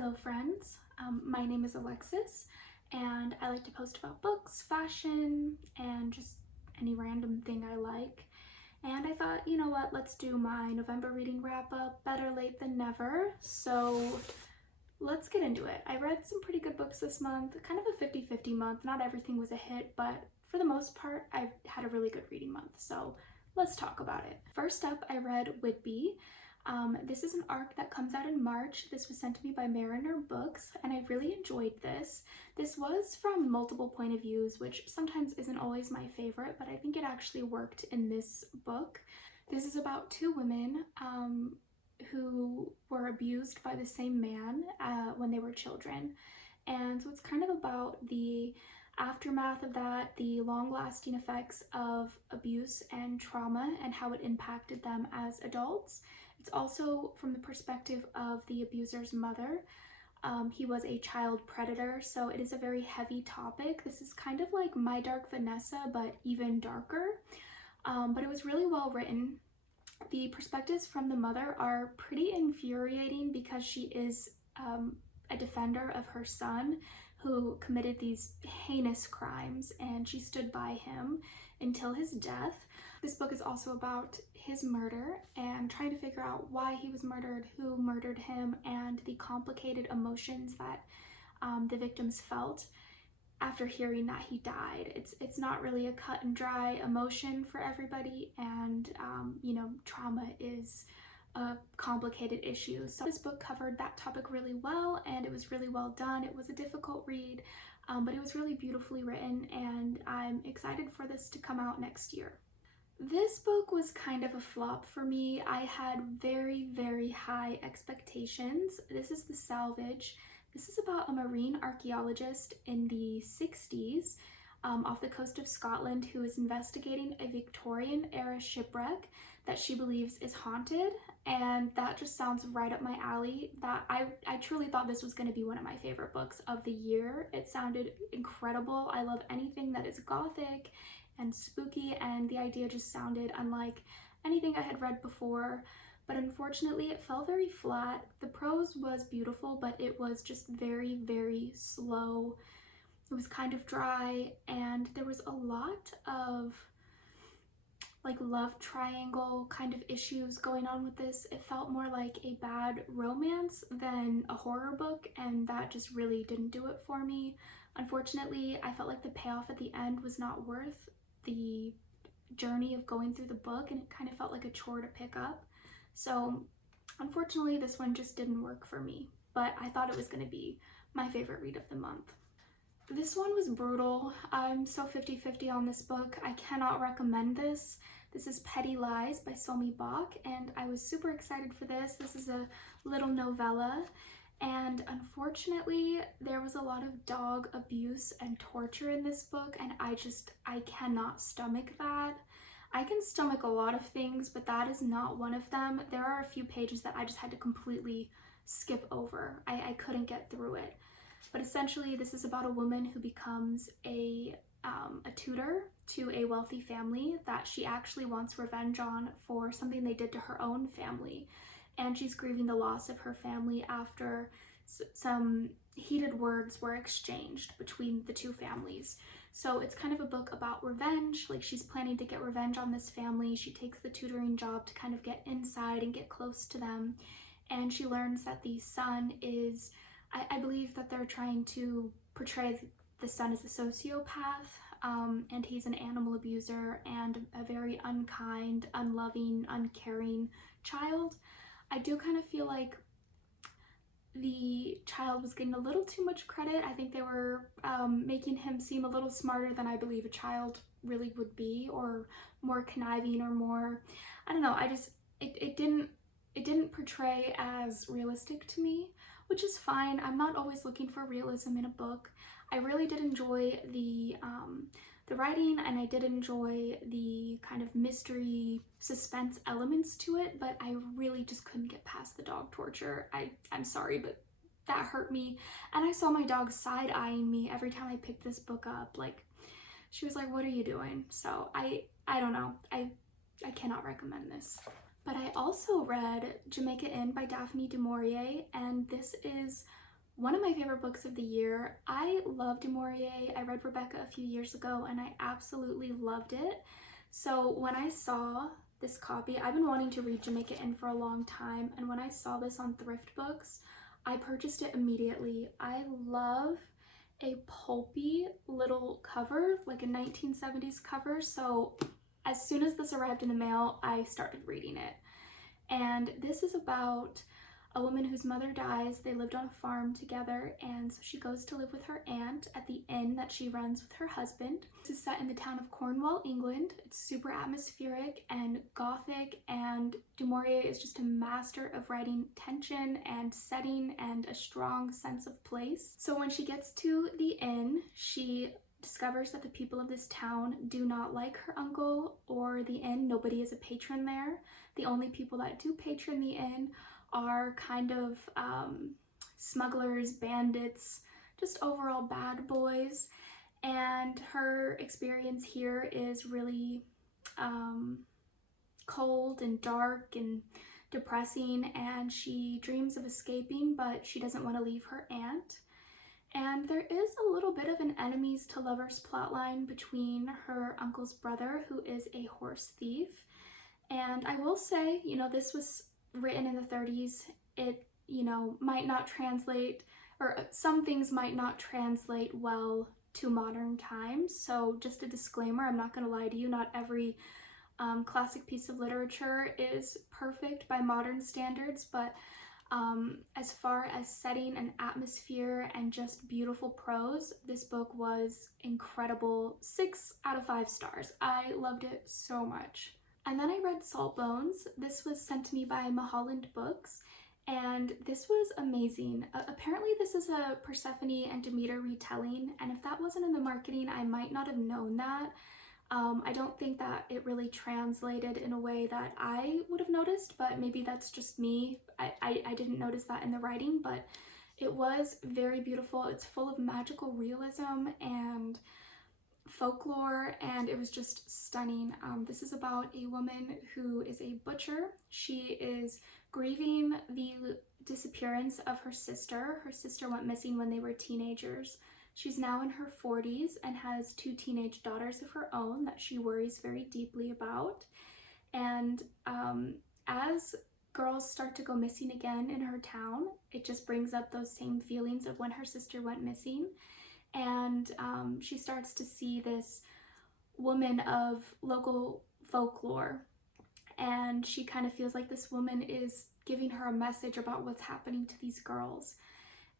Hello friends, my name is Alexis and I like to post about books, fashion, and just any random thing I like. And I thought, you know what, let's do my November reading wrap up, better late than never. So let's get into it. I read some pretty good books this month, kind of a 50-50 month. Not everything was a hit, but for the most part, I've had a really good reading month. So let's talk about it. First up, I read Whitby. This is an arc that comes out in March. This was sent to me by Mariner Books, and I really enjoyed this. This was from multiple point of views, which sometimes isn't always my favorite, but I think it actually worked in this book. This is about two women who were abused by the same man when they were children. And so it's kind of about the aftermath of that, the long-lasting effects of abuse and trauma and how it impacted them as adults. It's also from the perspective of the abuser's mother. He was a child predator, so it is a very heavy topic. This is kind of like My Dark Vanessa, but even darker. But it was really well written. The perspectives from the mother are pretty infuriating because she is a defender of her son who committed these heinous crimes, and she stood by him until his death. This book is also about his murder and trying to figure out why he was murdered, who murdered him, and the complicated emotions that the victims felt after hearing that he died. It's not really a cut and dry emotion for everybody, and you know, trauma is a complicated issue. So this book covered that topic really well, and it was really well done. It was a difficult read, but it was really beautifully written, and I'm excited for this to come out next year. This book was kind of a flop for me. I had very, very high expectations. This is The Salvage. This is about a marine archaeologist in the 60s off the coast of Scotland who is investigating a Victorian-era shipwreck that she believes is haunted, and that just sounds right up my alley. That I truly thought this was going to be one of my favorite books of the year. It sounded incredible. I love anything that is gothic and spooky, and the idea just sounded unlike anything I had read before. But unfortunately, it fell very flat. The prose was beautiful, but it was just very, very slow. It was kind of dry, and there was a lot of like love triangle kind of issues going on with this. It felt more like a bad romance than a horror book, and that just really didn't do it for me. Unfortunately, I felt like the payoff at the end was not worth the journey of going through the book, and it kind of felt like a chore to pick up. So unfortunately, this one just didn't work for me, but I thought it was going to be my favorite read of the month. This one was brutal. I'm so 50-50 on this book. I cannot recommend this. This is Petty Lies by Somi Bach, and I was super excited for this. This is a little novella, and unfortunately, there was a lot of dog abuse and torture in this book, and I cannot stomach that. I can stomach a lot of things, but that is not one of them. There are a few pages that I just had to completely skip over. I couldn't get through it. But essentially, this is about a woman who becomes a tutor to a wealthy family that she actually wants revenge on for something they did to her own family. And she's grieving the loss of her family after some heated words were exchanged between the two families. So it's kind of a book about revenge. Like, she's planning to get revenge on this family. She takes the tutoring job to kind of get inside and get close to them. And she learns that the son is, I believe that they're trying to portray the son as a sociopath, and he's an animal abuser and a very unkind, unloving, uncaring child. I do kind of feel like the child was getting a little too much credit. I think they were making him seem a little smarter than I believe a child really would be, or more conniving, or more, I don't know, it didn't portray as realistic to me, which is fine. I'm not always looking for realism in a book. I really did enjoy the writing, and I did enjoy the kind of mystery suspense elements to it, but I really just couldn't get past the dog torture. I'm sorry, but that hurt me. And I saw my dog side-eyeing me every time I picked this book up. Like, she was like, "What are you doing?" So I don't know. I cannot recommend this. But I also read Jamaica Inn by Daphne du Maurier, and this is One of my favorite books of the year. I love Du Maurier. I read Rebecca a few years ago and I absolutely loved it. So when I saw this copy, I've been wanting to read Jamaica Inn for a long time, and when I saw this on Thrift Books, I purchased it immediately. I love a pulpy little cover, like a 1970s cover, so as soon as this arrived in the mail, I started reading it. And this is about a woman whose mother dies. They lived on a farm together, and so she goes to live with her aunt at the inn that she runs with her husband. This is set in the town of Cornwall, England. It's super atmospheric and gothic, and Du Maurier is just a master of writing tension and setting and a strong sense of place. So when she gets to the inn, she discovers that the people of this town do not like her uncle or the inn. Nobody is a patron there. The only people that do patron the inn are kind of smugglers, bandits, just overall bad boys. And her experience here is really cold and dark and depressing, and she dreams of escaping, but she doesn't want to leave her aunt. And there is a little bit of an enemies to lovers plotline between her uncle's brother, who is a horse thief. And I will say, you know, this was written in the 30s. It, you know, might not translate, or some things might not translate well to modern times. So just a disclaimer, I'm not going to lie to you, not every classic piece of literature is perfect by modern standards, but as far as setting and atmosphere and just beautiful prose, this book was incredible. 6 out of 5 stars. I loved it so much. And then I read Saltbones. This was sent to me by Mulholland Books, and this was amazing. Apparently this is a Persephone and Demeter retelling, and if that wasn't in the marketing, I might not have known that. I don't think that it really translated in a way that I would have noticed, but maybe that's just me. I didn't notice that in the writing, but it was very beautiful. It's full of magical realism and folklore, and it was just stunning. This is about a woman who is a butcher. She is grieving the disappearance of her sister. Her sister went missing when they were teenagers. She's now in her 40s and has 2 teenage daughters of her own that she worries very deeply about. And as girls start to go missing again in her town, it just brings up those same feelings of when her sister went missing. And she starts to see this woman of local folklore, and she kind of feels like this woman is giving her a message about what's happening to these girls.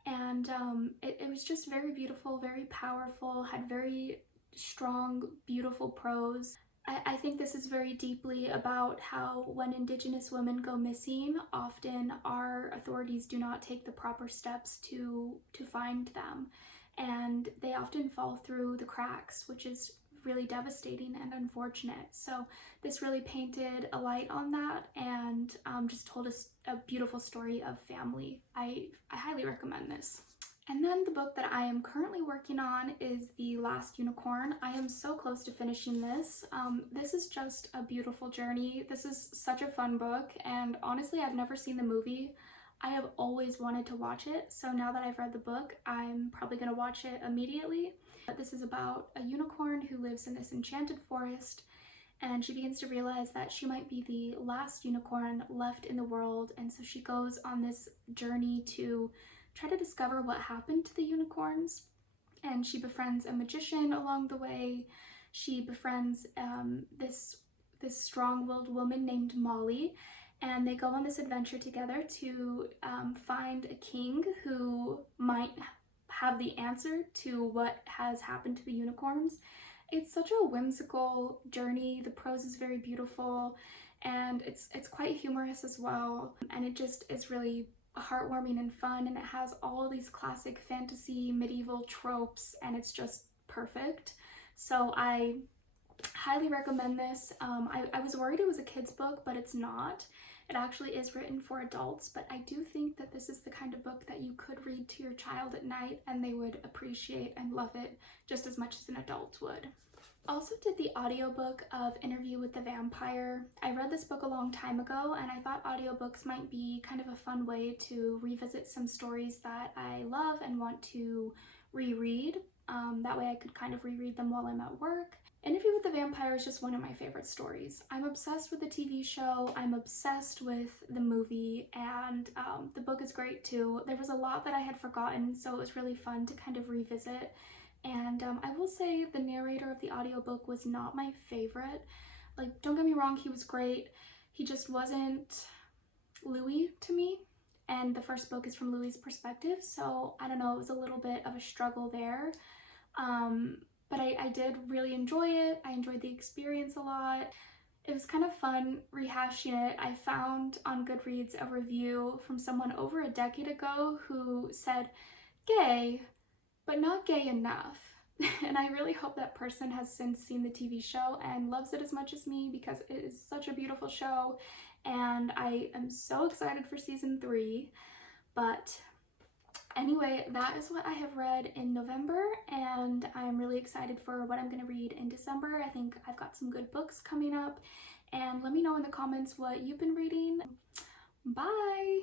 And it was just very beautiful, very powerful, had very strong, beautiful prose. I think this is very deeply about how when Indigenous women go missing, often our authorities do not take the proper steps to find them. And they often fall through the cracks, which is really devastating and unfortunate. So this really painted a light on that, and just told us a beautiful story of family. I highly recommend this. And then the book that I am currently working on is The Last Unicorn. I am so close to finishing this. This is just a beautiful journey. This is such a fun book, and honestly, I've never seen the movie. I have always wanted to watch it, so now that I've read the book, I'm probably going to watch it immediately. But this is about a unicorn who lives in this enchanted forest, and she begins to realize that she might be the last unicorn left in the world, and so she goes on this journey to try to discover what happened to the unicorns. And she befriends a magician along the way. She befriends this strong-willed woman named Molly, and they go on this adventure together to find a king who might have the answer to what has happened to the unicorns. It's such a whimsical journey. The prose is very beautiful, and it's quite humorous as well, and it just is really heartwarming and fun, and it has all these classic fantasy medieval tropes, and it's just perfect. So I highly recommend this. I was worried it was a kid's book, but it's not. It actually is written for adults, but I do think that this is the kind of book that you could read to your child at night and they would appreciate and love it just as much as an adult would. Also did the audiobook of Interview with the Vampire. I read this book a long time ago and I thought audiobooks might be kind of a fun way to revisit some stories that I love and want to reread. That way I could kind of reread them while I'm at work. Interview with the Vampire is just one of my favorite stories. I'm obsessed with the TV show, I'm obsessed with the movie, and the book is great too. There was a lot that I had forgotten, so it was really fun to kind of revisit. And I will say the narrator of the audiobook was not my favorite. Like, don't get me wrong, he was great. He just wasn't Louis to me. And the first book is from Louis's perspective, so I don't know, it was a little bit of a struggle there. But I did really enjoy it. I enjoyed the experience a lot. It was kind of fun rehashing it. I found on Goodreads a review from someone over a decade ago who said, gay, but not gay enough. And I really hope that person has since seen the TV show and loves it as much as me, because it is such a beautiful show and I am so excited for season 3. But anyway, that is what I have read in November, and I'm really excited for what I'm going to read in December. I think I've got some good books coming up, and let me know in the comments what you've been reading. Bye!